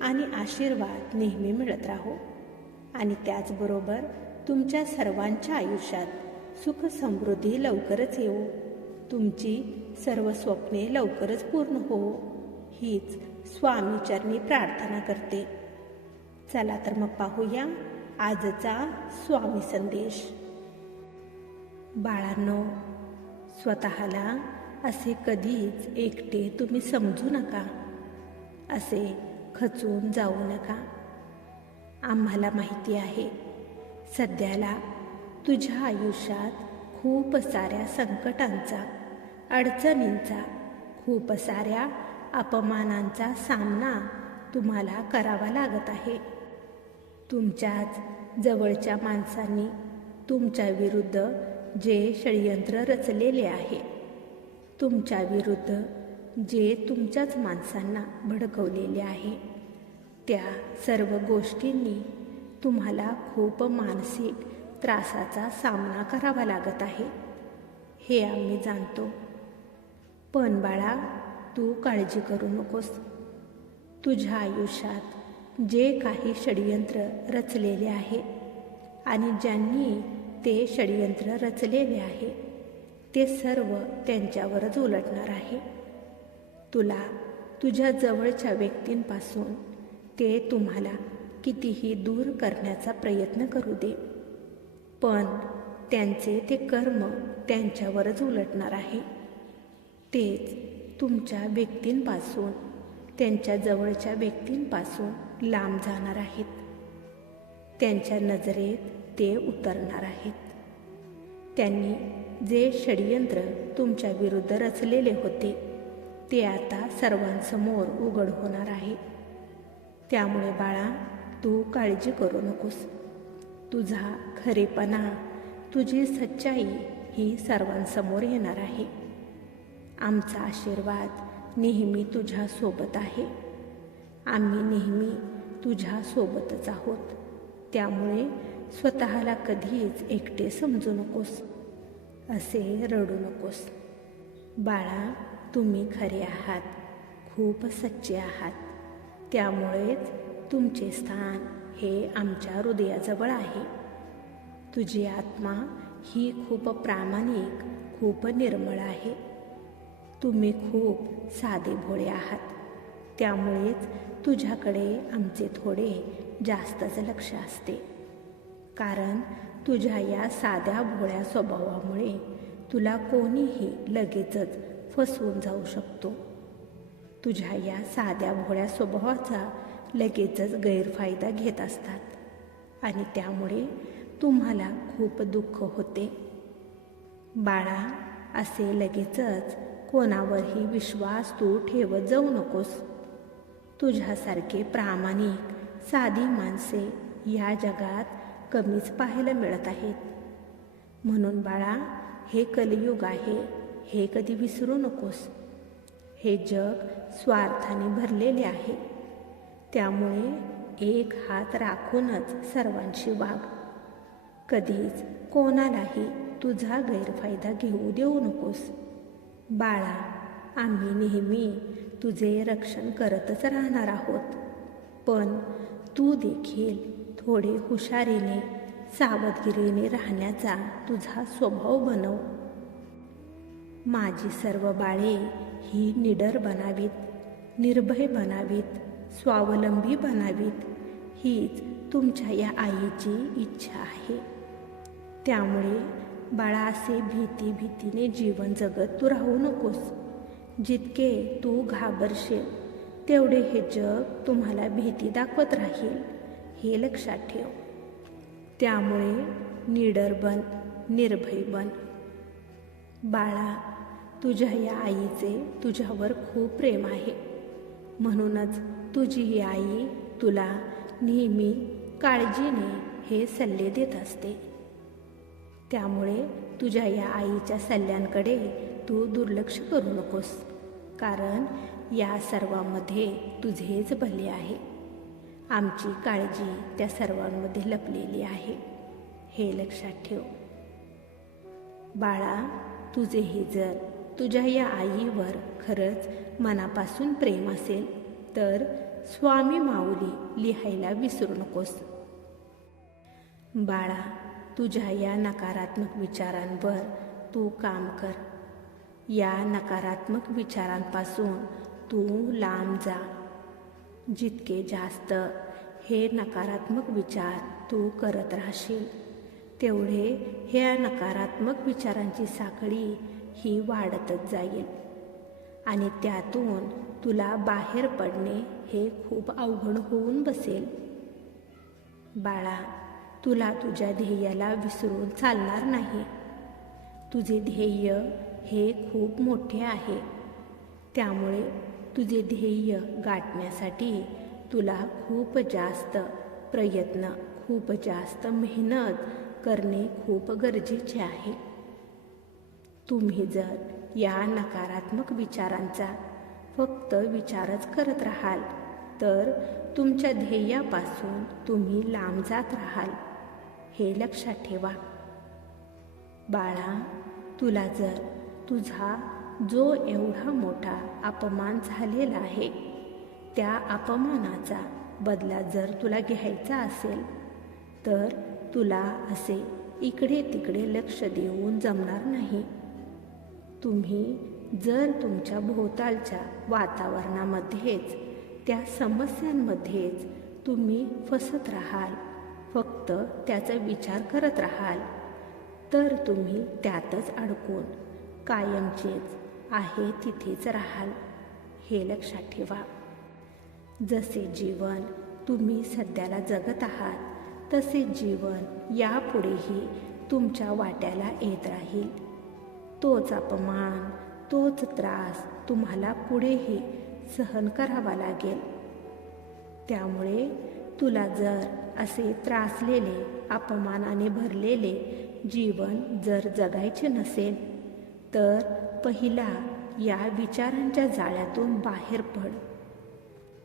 आणि आशीर्वाद नेहमी मिळत राहो. आणि त्याचबरोबर तुमच्या सर्वांच्या आयुष्यात सुख समृद्धी लवकरच येऊ तुमची सर्व स्वप्ने लवकरच पूर्ण हो. हीच स्वामीचरणी प्रार्थना करते. चला तर मग पाहूया आजचा स्वामी संदेश. बाळांनो स्वतःला असे कधीच एकटे तुम्ही समजू नका. असे खचून जाऊ नका. आम्हाला माहिती आहे सध्याला तुझ्या आयुष्यात खूप साऱ्या संकटांचा अडचणींचा खूप साऱ्या अपमानांचा सामना तुम्हाला करावा लागत आहे. तुमच्याच जवळच्या माणसांनी तुमच्या विरुद्ध जे षडयंत्र रचलेले आहे तुमच्या विरुद्ध जे तुमच्याच माणसांना भडकवलेले आहे. त्या सर्व गोष्टींनी तुम्हाला खूप मानसिक त्रासाचा सामना करावा लागत आहे. हे आम्ही जाणतो. पण बाळा तू काळजी करू नकोस. तुझ्या आयुष्यात जे काही षडयंत्र रचलेले आहे आणि ज्यांनी ते षडयंत्र रचलेले आहे ते सर्व त्यांच्यावरच उलटणार आहे. तुला तुझ्या जवळच्या व्यक्तींपासून ते तुम्हाला कितीही दूर करण्याचा प्रयत्न करू दे. पण त्यांचे ते कर्म त्यांच्यावरच उलटणार आहे. तेच तुमच्या व्यक्तींपासून त्यांच्या जवळच्या व्यक्तींपासून लांब जाणार आहेत. त्यांच्या नजरेत ते उतरणार आहेत. त्यांनी जे षडयंत्र तुमच्या विरुद्ध रचलेले होते ते आता सर्वांसमोर उघड होणार आहे. त्यामुळे बाळा तू काळजी करू नकोस. तुझा खरेपणा तुझी सच्चाई ही सर्वांसमोर येणार आहे. आमचा आशीर्वाद नेहमी तुझ्या सोबत आहे. आम्ही नेहमी तुझ्या सोबतच आहोत. त्यामुळे स्वतःला कधीच एकटे समजू नकोस. असे रडू नकोस. बाळा तुम्ही खरे आहात. खूप सच्चे आहात. त्यामुळेच तुमचे स्थान हे आमच्या हृदयाजवळ आहे. तुझी आत्मा ही खूप प्रामाणिक खूप निर्मळ आहे. तुम्ही खूप साधे भोळे आहात. त्यामुळेच तुझ्याकडे आमचे थोडे जास्तच लक्ष असते. कारण तुझ्या या साध्या भोळ्या स्वभावामुळे तुला कोणीही लगेचच फसवून जाऊ शकतो. तुझ्या या साध्या भोळ्या स्वभावाचा लगेचच गैरफायदा घेत असतात. आणि त्यामुळे तुम्हाला खूप दुःख होते. बाळा असे लगेचच कोणावरही विश्वास तू ठेवत जाऊ नकोस. तुझ्यासारखे प्रामाणिक साधी माणसे या जगात कमीच पाहायला मिळत आहेत. म्हणून बाळा हे कलियुग आहे हे कधी विसरू नकोस. हे जग स्वार्थाने भरलेले आहे. त्यामुळे एक हात राखूनच सर्वांशी वाग. कधीच कोणालाही तुझा गैरफायदा घेऊ देऊ नकोस. बाळा आम्ही नेहमी तुझे रक्षण करतच राहणार आहोत. पण तू देखील थोडे हुशारीने सावधगिरीने राहण्याचा तुझा स्वभाव बनव. माझी सर्व बाळे ही निडर बनावीत निर्भय बनावीत स्वावलंबी बनावीत हीच तुमच्या या आईची इच्छा आहे. त्यामुळे बाळा असे भीती भीतीने जीवन जगत तू राहू नकोस. जितके तू घाबरशील तेवढे हे जग तुम्हाला भीती दाखवत राहील हे लक्षात ठेव. त्यामुळे निडर बन निर्भय बन. बाळा तुझ्या या आईचे तुझ्यावर खूप प्रेम आहे. म्हणूनच तुझी ही आई तुला नेहमी काळजीने हे सल्ले देत असते. त्यामुळे तुझ्या या आईच्या सल्ल्यांकडे तू दुर्लक्ष करू नकोस कारण या सर्वांमध्ये तुझेच भले आहे. आमची काळजी त्या सर्वांमध्ये लपलेली आहे. हे लक्षात ठेव. बाळा तुझेही जर तुझ्या या आईवर खरंच मनापासून प्रेम असेल तर स्वामी माऊली लिहायला विसरू नकोस. बाळा तुझ्या या नकारात्मक विचारांवर तू काम कर. या नकारात्मक विचारांपासून तू लांब जा. जितके जास्त हे नकारात्मक विचार तू करत राहशील तेवढे ह्या नकारात्मक विचारांची साखळी ही वाढतच जाईल. आणि त्यातून तुला बाहेर पडणे हे खूप अवघड होऊन बसेल. बाळा तुला तुझ्या ध्येयाला विसरून चालणार नाही. तुझे ध्येय हे खूप मोठे आहे. त्यामुळे तुझे ध्येय गाठण्यासाठी तुला खूप जास्त प्रयत्न खूप जास्त मेहनत करणे खूप गरजेचे आहे. तुम्ही जर या नकारात्मक विचारांचा फक्त विचारच करत राहाल तर तुमच्या ध्येयापासून तुम्ही लांब जात राहाल. हे लक्षात ठेवा. बाळा तुला जर तुझा जो एवढा मोठा अपमान झालेला आहे त्या अपमानाचा बदला जर तुला घ्यायचा असेल तर तुला असे इकडे तिकडे लक्ष देऊन जमणार नाही. तुम्ही जर तुमच्या भोवतालच्या वातावरणामध्येच त्या समस्यांमध्येच तुम्ही फसत राहाल फक्त त्याचा विचार करत राहाल तर तुम्ही त्यातच अडकून कायमचेच आहे तिथेच राहाल हे लक्षात ठेवा. जसे जीवन तुम्ही सध्याला जगत आहात तसे जीवन यापुढेही तुमच्या वाट्याला येत राहील. तोच अपमान तोच त्रास तुम्हाला पुढेही सहन करावा लागेल. त्यामुळे तुला जर असे त्रासलेले अपमानाने भरलेले जीवन जर जगायचे नसेल तर पहिला या विचारांच्या जाळ्यातून बाहेर पड.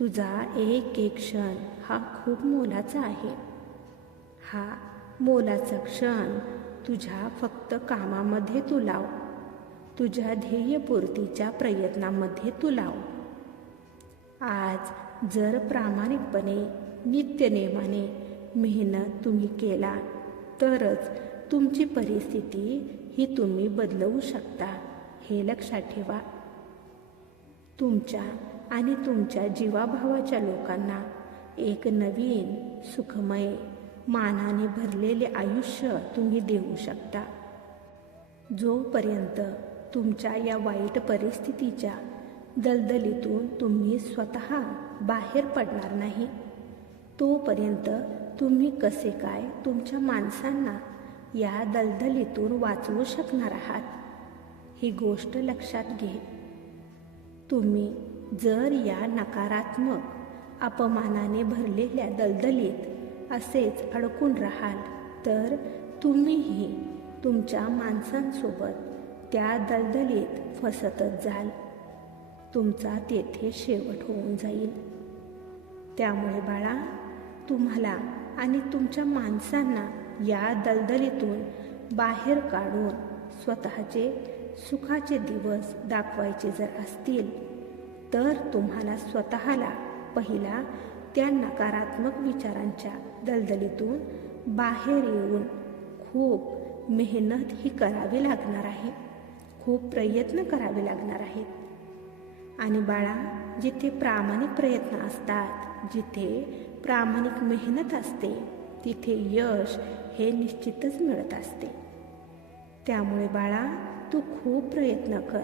तुझा एक एक क्षण हा खूप मोलाचा आहे. हा मोलाचा क्षण तुझ्या फक्त कामामध्ये तू लाव. तुझ्या ध्येयपूर्तीच्या प्रयत्नामध्ये तू लाव. आज जर प्रामाणिकपणे नित्यनेमाने मेहनत तुम्ही केला तरच तुमची परिस्थिती ही तुम्ही बदलवू शकता हे लक्षात ठेवा. तुमच्या आणि तुमच्या जीवाभावाच्या लोकांना एक नवीन सुखमय मानाने भरलेले आयुष्य तुम्ही देऊ शकता. जोपर्यंत तुमच्या या वाईट परिस्थितीच्या दलदलीतून तुम्ही स्वतः बाहेर पडणार नाही. तोपर्यंत तुम्ही कसे काय तुमच्या माणसांना या दलदलीतून वाचवू शकणार आहात? ही गोष्ट लक्षात घे. तुम्ही जर या नकारात्मक अपमानाने भरलेल्या दलदलीत असेच अडकून राहाल तर तुम्हीही तुमच्या माणसांसोबत त्या दलदलीत फसतच जाल. तुमचा तेथे शेवट होऊन जाईल. त्यामुळे बाळा तुम्हाला आणि तुमच्या माणसांना या दलदलीतून बाहेर काढून स्वतःचे सुखाचे दिवस दाखवायचे जर असतील तर तुम्हाला स्वतःला पहिला त्या नकारात्मक विचारांच्या दलदलीतून बाहेर येऊन खूप मेहनत ही करावी लागणार आहे. खूप प्रयत्न करावे लागणार आहेत. आणि बाळा जिथे प्रामाणिक प्रयत्न असतात जिथे प्रामाणिक मेहनत असते तिथे यश हे निश्चितच मिळत असते. त्यामुळे बाळा तू खूप प्रयत्न कर.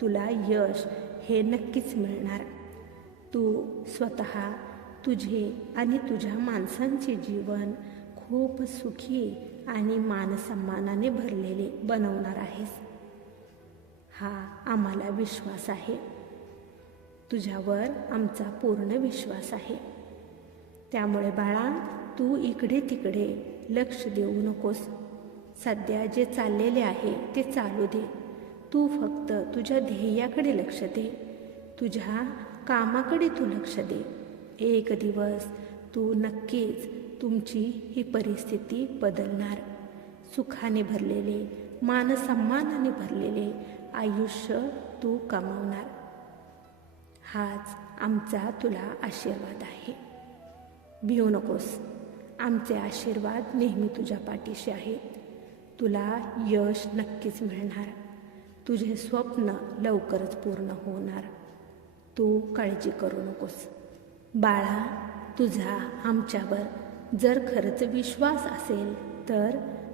तुला यश हे नक्कीच मिळणार. तू स्वतः तुझे आणि तुझ्या माणसांचे जीवन खूप सुखी आणि मानसन्मानाने भरलेले बनवणार आहेस. हा आम्हाला विश्वास आहे. तुझ्यावर आमचा पूर्ण विश्वास आहे. त्यामुळे बाळा तू इकडे तिकडे लक्ष देऊ नकोस. सध्या जे चाललेले आहे ते चालू दे. तू फक्त तुझ्या ध्येयाकडे लक्ष दे. तुझ्या कामाकडे तू लक्ष दे. एक दिवस तू नक्कीच तुमची ही परिस्थिती बदलणार. सुखाने भरलेले मानसन्मानाने भरलेले आयुष्य तू कमावणार. हाच आमचा तुला आशीर्वाद आहे. भिऊ नकोस. आमचे आशीर्वाद नेहमी तुझ्या पाठीशी आहेत तुला यश नक्कीच मिळणार. तुझे स्वप्न लवकरच पूर्ण होणार. तू काळजी करू नकोस. बाळा तुझा आमच्यावर जर खरंच विश्वास असेल तर